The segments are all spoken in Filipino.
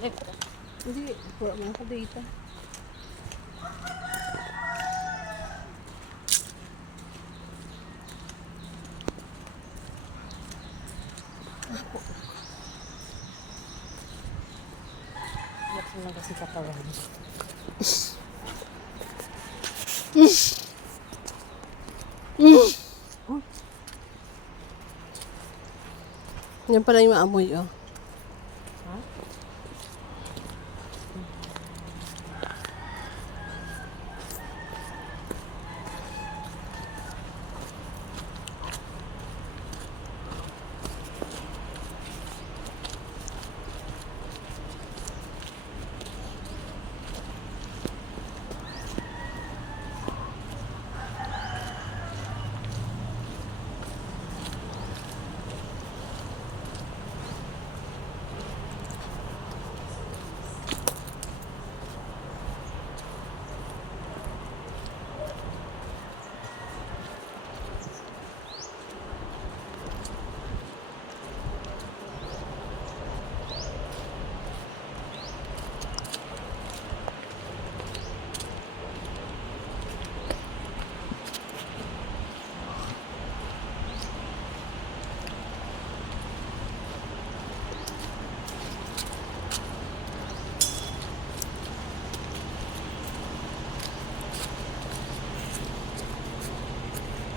Hindi, pura mo ako dito. Bakit naman kasi katawan? Yan pala yung maamoy, oh. Ha?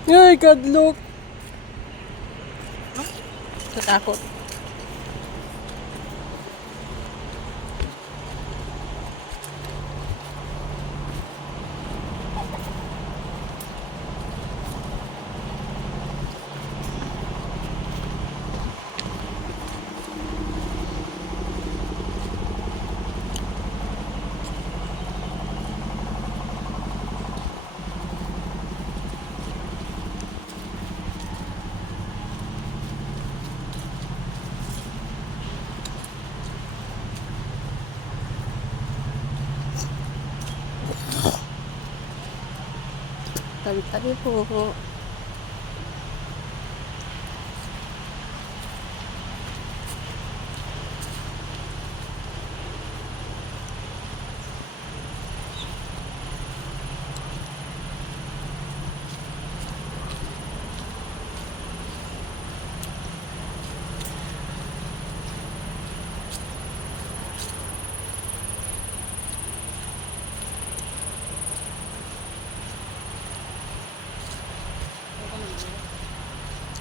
Ay, kadlok! Natakot. Tabi-tabi po.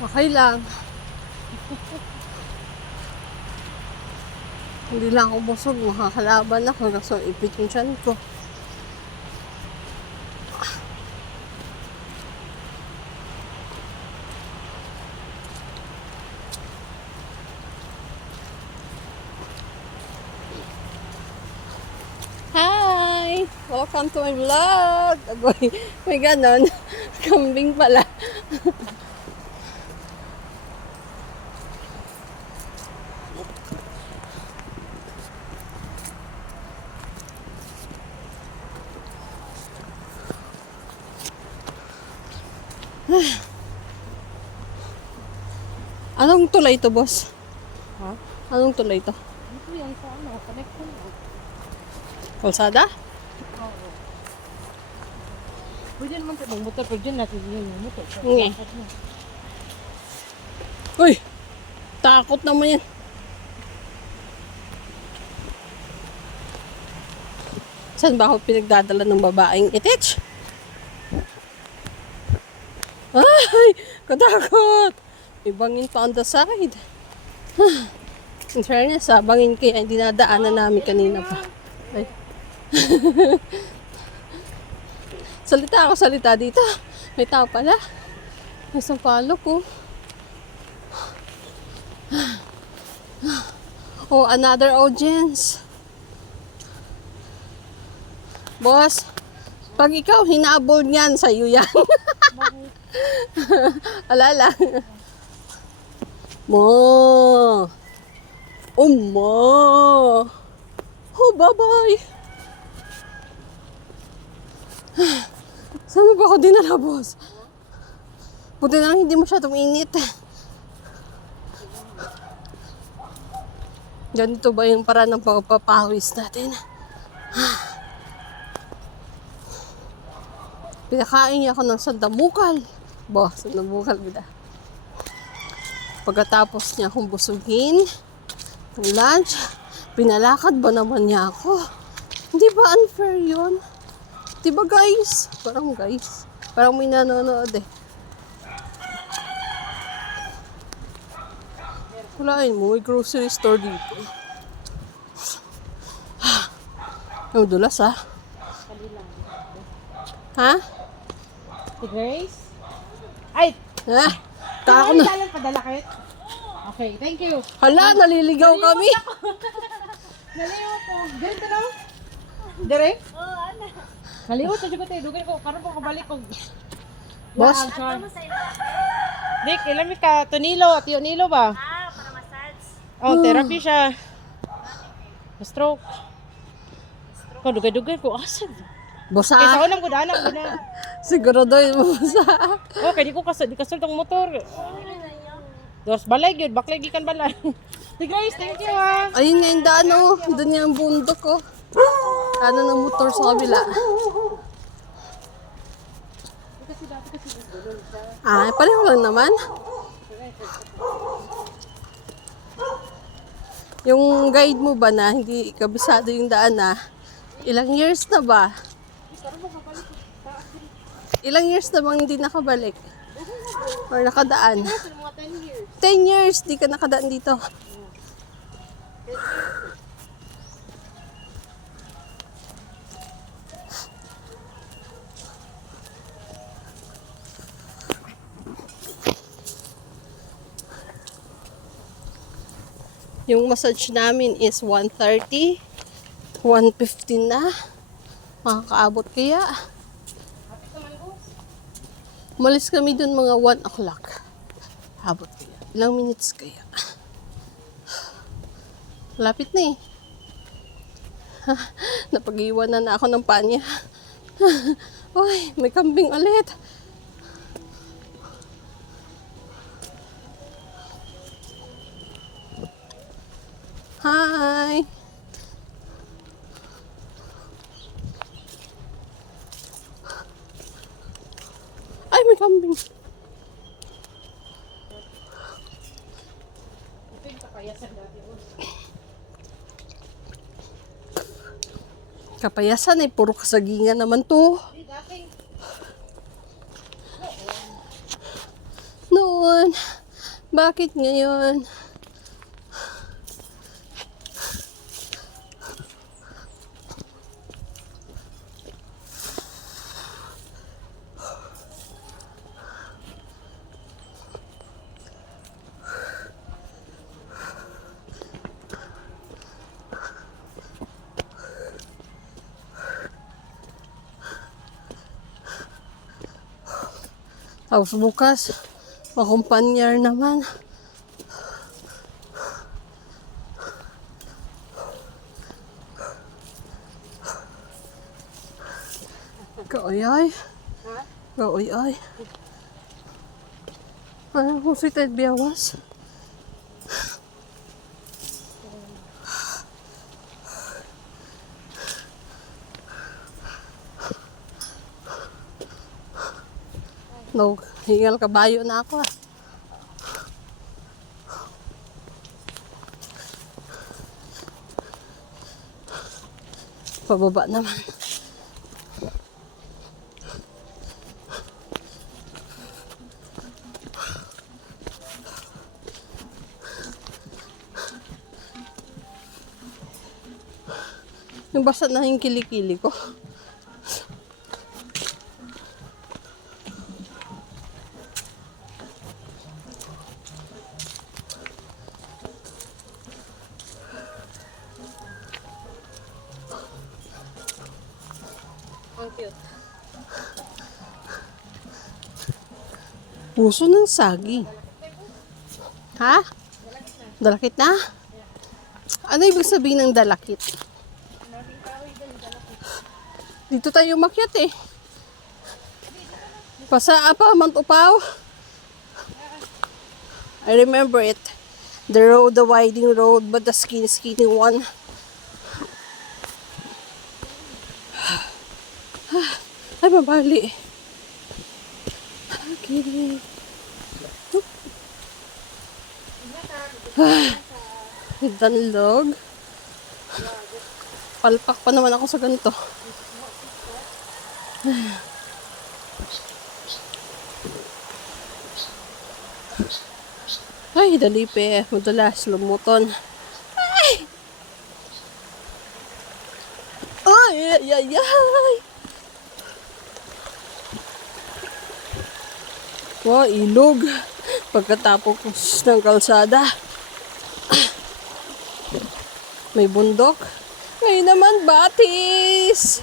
Okay lang. Hindi lang ako busog. Makakalaban ako. Kaso ipit yung tiyan ko. Hi! Welcome to my vlog! Aboy, may ganon. Kambing pala. Anong tulay to, boss? Ha? Anong tulay to? Ito yan sa ano, connect ko na. Kalsada? Oo. Pwede naman ito ng motor, pero dyan natin yun yung motor. Nge. Uy! Takot naman yan. Saan ba ako pinagdadala ng babaeng itich? Ay! Katakot! May bangin pa on the side. In fairness, bangin kaya hindi nadaanan namin kanina pa. Ay. Salita dito. May tao pala. May sampalok ko. Oh, another audience. Boss, pag ikaw hinabol niyan, sa'yo yan. Wala lang. Mo. Mo. Oh, bye-bye. Saan mo ba ako dinala, boss? Buti na lang hindi masyadong init. Ganito ba yung paraan ng pagpapawis natin? Pinakain niya ako ng sandamukal. Sandamukal bida. Pagkatapos niya akong busugin ng lunch, pinalakad ba naman niya ako? Hindi ba unfair yun? Di ba guys? Parang guys. Parang may nanonood eh. Kulain mo, may grocery store dito. Ang dulas ha? Ha? Si Grace? Ay! Ha? Tako Ano na. tayo padalakit? Okay, thank you. Hala, naliligaw kami. Naliw ko. Ganito na? Dire? Oo, ano. Naliw ko, dyan ko tayo. Dugay ko, karoon ko kabalik ko. Boss? Dik, ilami ka. Tonilo, Tio Nilo ba? Para massage. Oh, therapy siya. Stroke. Ko, dugay-dugay ko. Asad. Bosa. Kaysa unang ko daanan ko na. Sigurado yung bosa. Oh, kaya di ko di kasul tong motor. Dos balay gyud, baklay gikan balay. Si Grace, thank you ha. Ayun nga yung daan oh. Doon yung bundok ko. Ano ng motor sa kabila. Pareho lang naman. Yung guide mo ba na hindi kabisado yung daan na, ilang years na ba? Ilang years na bang hindi nakabalik? Or nakadaan? 10 years, di ka nakadaan dito. Yung massage namin is 1:30, 1:15 na. Makakaabot kaya. Umalis kami dun mga 1 o'clock. Abot kaya. Ilang minutes kaya. Lapit na eh. Napag-iwanan na ako ng panya. Uy, may kambing ulit. Hi! Ay, may kambing. Kapayasan eh, puro kasagingan naman to. Noon, bakit ngayon? Tapos bukas, makumpanyar naman. Kaoy-ay. Kaoy-ay. Ano kung sweet biyawas? No, hingal kabayo na ako ah. Pababa naman. Yung basa na yung kilikili ko. Ang cute. Puso ng saging. Ha? Dalakit na? Ano ibig sabihin ng dalakit? Dito tayo umakyat eh. Pasa apa, Mount Upaw? I remember it. the winding road, but the skinny one. Ay, mabali. Okay. Danlog. Palpak pa naman ako sa ganito. Ay, dali pe. Madalas, lumuton. Ay! Ay, ay, ay, ay. Wow, ilog. Pagkatapos ng kalsada. May bundok. Ngayon naman, batis.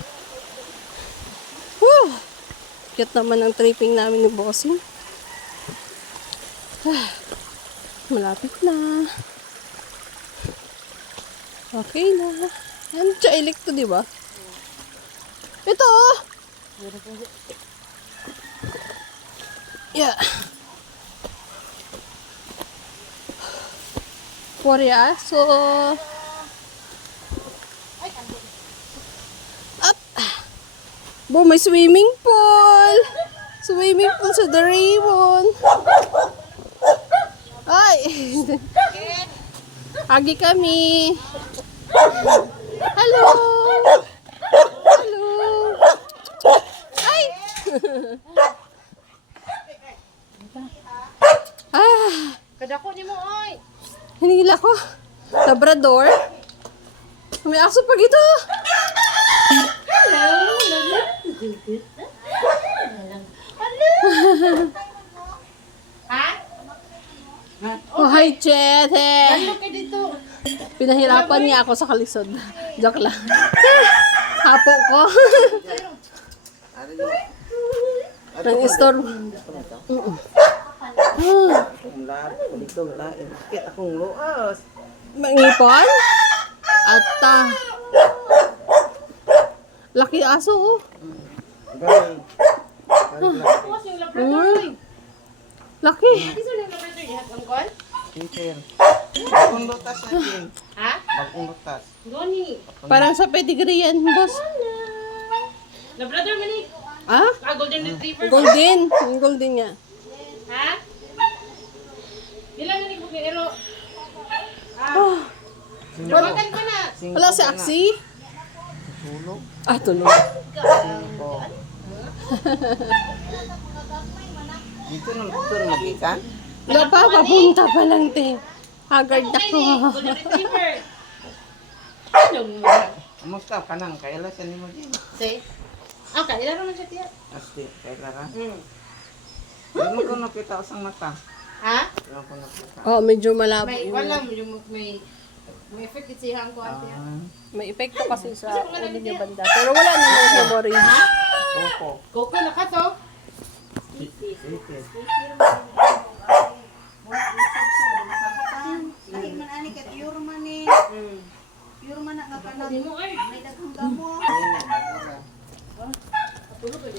Woo! Cute naman ang tripping namin ni Bossing. Malapit na. Okay na. Yan, chailik to, di ba? Ito, oh! Yeah. Poriaso. Up. Bo, may swimming pool. Swimming pool sa The Raymond. Ay. Agi kami. Hello. Hello. Ay. Ah. Kadako ni mo, oy. Hinila ko. Labrador. May aso pa gito. Ha? Oh, hi, Chete. Ano ka dito? Pinahirapan niya ako sa kalisod. Joke lang. Hapo ko. Ang store. Akong luas. Mangipon? Ata. Laki aso, oh. Gay. Tapos yung labrador, oy. Laki. Isa yung labrador, ihat ang kwan? Teacher. Bagong lutas natin. Ha? Bagong lutas. Goni. Parang sa pedigree yan, boss. Labrador mani. Ah? Ah, golden retriever. Golden. Yung golden nga. Ha? Ilan na ni Bukero? Ah, Oh, lumakan ko na. wala si Aksi? Tulog. Ah, tulog. Cinco. Dito na magikan. Wala pa, papunta pa lang, te. Haggard ako. Golden retriever. Anong Kamusta ka nang? Kailan sa nimo din? say? Ah, kaila ron siya tiya. Asti, kailan ka? Hmm. Ano ko nakita ko sa mata? Ha? Ano ko nakita? Oh, medyo malabo May yung... wala yung may effect siya ang kuan tiya. May epekto kasi sa ulo niya banda. Pero wala namang memory. Koko. Koko na ka to. Sige. Lain man ani kat pure man ni. Hmm. Pure man nga kanang Di mo ay. may daghang damo.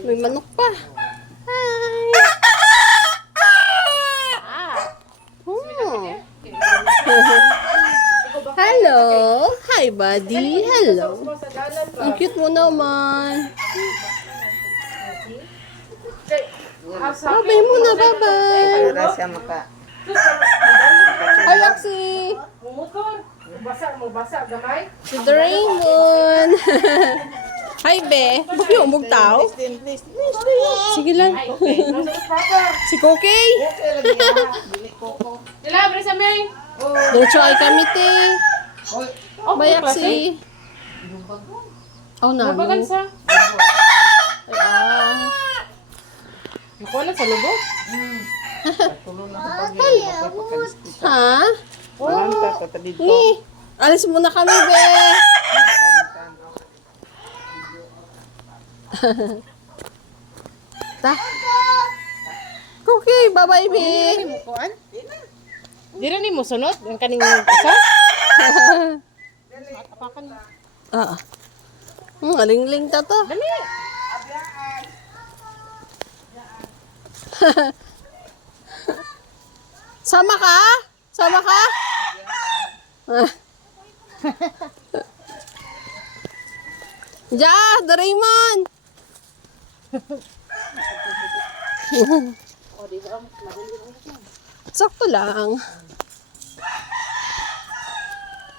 May manok pa. Hi! Ah. Oh. Hello! Hi, buddy! Hello! Sa dalan pa. Ang cute mo naman. Babay mo na, bye-bye! Para siya maka. Hi, Aksi! Motor. Mabasa gamay. Si The Raymond! Hi, Be! Bakit yung umugtaw? Please. Sige lang. Okay. Nasa papa. Si Kokey! Dili koko. Dila bre sa may. Diretso ay kami, te. Oy, Bye, Aksi! Oh, Nabagan nano. sa. Ay, ah. Nakuha na sa lubog. tulo na sa pag-iwi. Ha? Manta ka ta dito. Ni, alis muna kami, Be! Ta. Okay, bye-bye, Be! Kuan? Di ra ni mo sunod ang kaning isa. Apakan mo. Ah. Aling-ling ta to. Dali. Sama ka? Sama ka? Ja, Doraemon! Sakto lang.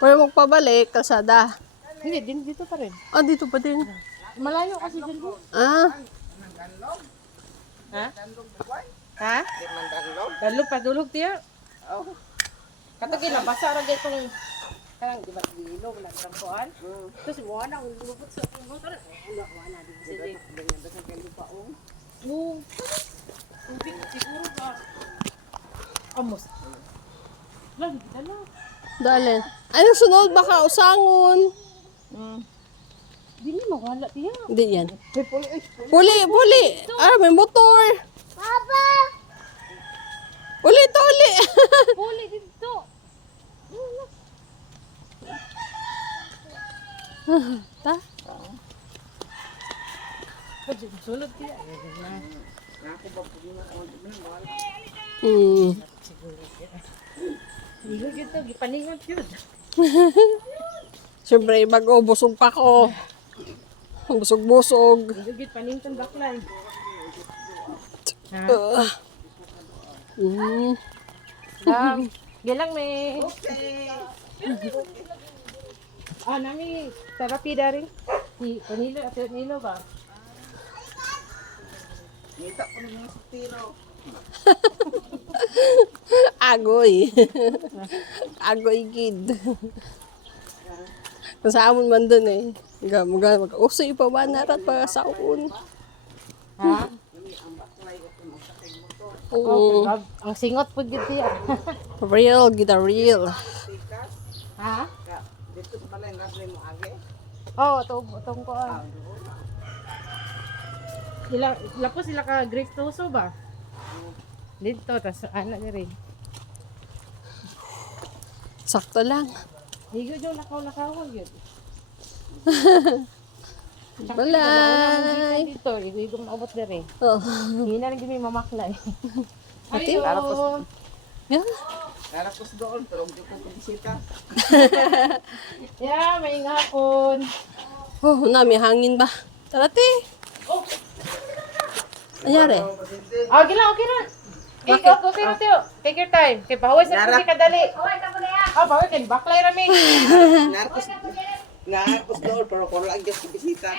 Pero magpabalik, kalsada. Hindi, dito pa rin. Ah, dito pa din. Malayo kasi dyan. Ah, Ha? Ha? Dalog pa, dulog tiya. Oh. Katagi na, basa ra gay itong kanang di ba dilog na trampuan. Tapos mo na ang lubot sa akong motor. Wala na din sila. Basta kay lupaong. Oo. Tubig siguro ba? Amos. Lang, dala. dali. Anong sunod? Baka usangon. Dili mawala tiya. Hindi yan. Puli! Ah, may motor! Papa! Uli! Puli dito. Ta? Sulod tiya. Dilog ito, gipaningon yun. Siyempre, bago, busog pa ko. Busog-busog. Dilog gipaningon baklay. Ha? Mm. Gilang may... nami terapi dari si Panilo at Nilo ba? Ngita ko ng mga tiro. Agoy. Agoy kid. Kasama man dun eh. Mag-usoy pa ba narat para sa uon. Ha? Oo. Ang singot po dito yan. Real, kita real. Ha? Dito sa balay, nasa mo agi. Oo, itong ko. Lapos sila ka Greek Toso ba? Dito, tas anak niya rin. Sakto lang. Higo yung lakaw-lakaw yun. Balay. Dito, higong naabot na rin. Oh. Hindi na rin kami mamaklay. Ate? Ayun! Yeah. Narapos doon, pero hindi ko bisita. Yeah, may ngakon. Oh, nami hangin ba? Tarate. Anyari? Okay lang. Okay na, Teo. Take your time. Kay pahuwi sa kasi kadali. Pahuwi ka pa kaya. Pahuwi ka. Baklay rami. Narapos doon, pero ko lang just bisita.